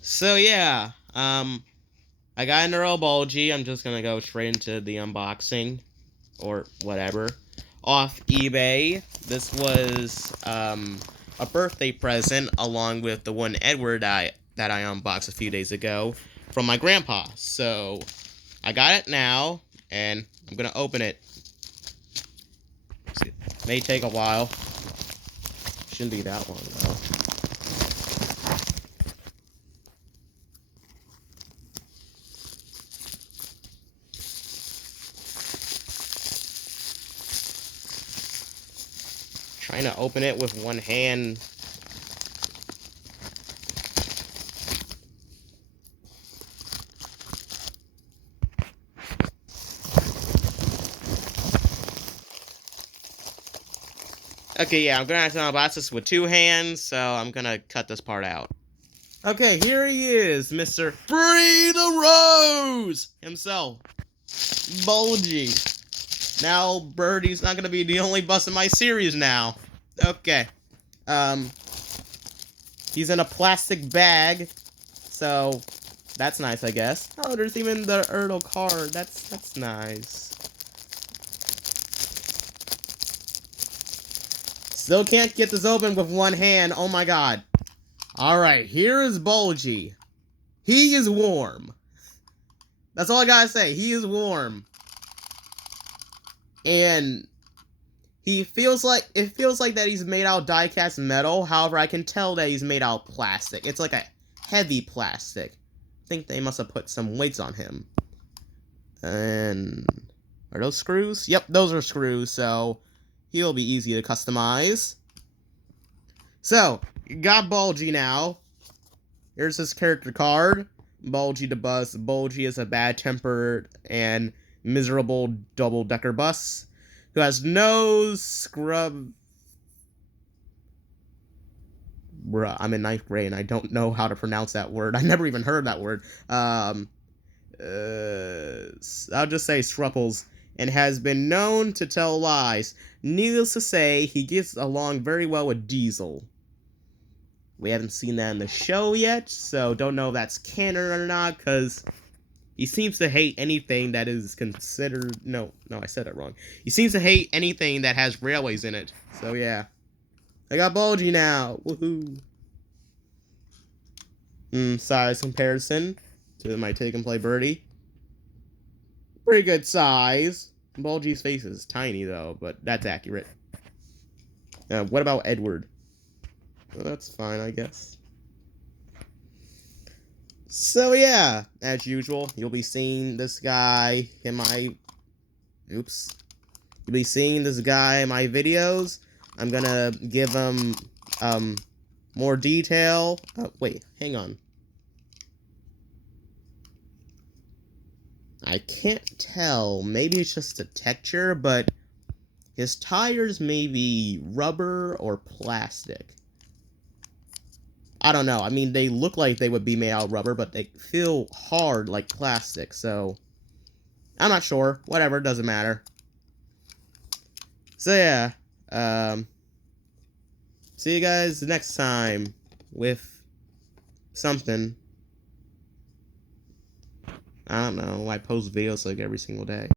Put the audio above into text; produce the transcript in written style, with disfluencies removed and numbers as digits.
So yeah, I got an Earl Bulgy. I'm just gonna go straight into the unboxing or whatever. Off eBay. This was a birthday present along with the one Edward that I unboxed a few days ago from my grandpa. So I got it now, and I'm gonna open it. It may take a while. Shouldn't be that long though. Trying to open it with one hand. Okay, yeah, I'm gonna have to unbox this with two hands, so I'm gonna cut this part out. Okay, here he is, Mr. Free the Rose himself, Bulgy. Now, Birdie's not gonna be the only bus in my series now. Okay, um, he's in a plastic bag, so that's nice, I guess. Oh, there's even the ERTL card. That's nice. Still can't get this open with one hand. Oh my god. Alright, here is Bulgy. He is warm. That's all I gotta say. He is warm. And it feels like that he's made out of die-cast metal. However, I can tell that he's made out of plastic. It's like a heavy plastic. I think they must have put some weights on him. And are those screws? Yep, those are screws, so he'll be easy to customize. So, got Bulgy now. Here's his character card. Bulgy the bus. Bulgy is a bad-tempered and miserable double-decker bus who has no scrub. Bruh, I'm in 9th grade and I don't know how to pronounce that word. I never even heard that word. I'll just say scruples, and has been known to tell lies. Needless to say, he gets along very well with Diesel. We haven't seen that in the show yet, so don't know if that's canon or not, because he seems to hate anything that is considered... No, I said it wrong. He seems to hate anything that has railways in it. So, yeah. I got Bulgy now. Woohoo. Size comparison to my Take and Play Birdie. Pretty good size. Bulgy's face is tiny, though, but that's accurate. What about Edward? Well, that's fine, I guess. So yeah, as usual, you'll be seeing this guy in my... Oops. You'll be seeing this guy in my videos. I'm gonna give him, more detail. Wait, hang on. I can't tell. Maybe it's just the texture, but his tires may be rubber or plastic. I don't know. I mean, they look like they would be made out of rubber, but they feel hard like plastic, so... I'm not sure. Whatever, doesn't matter. So yeah, see you guys next time with something. I don't know. I post videos like every single day.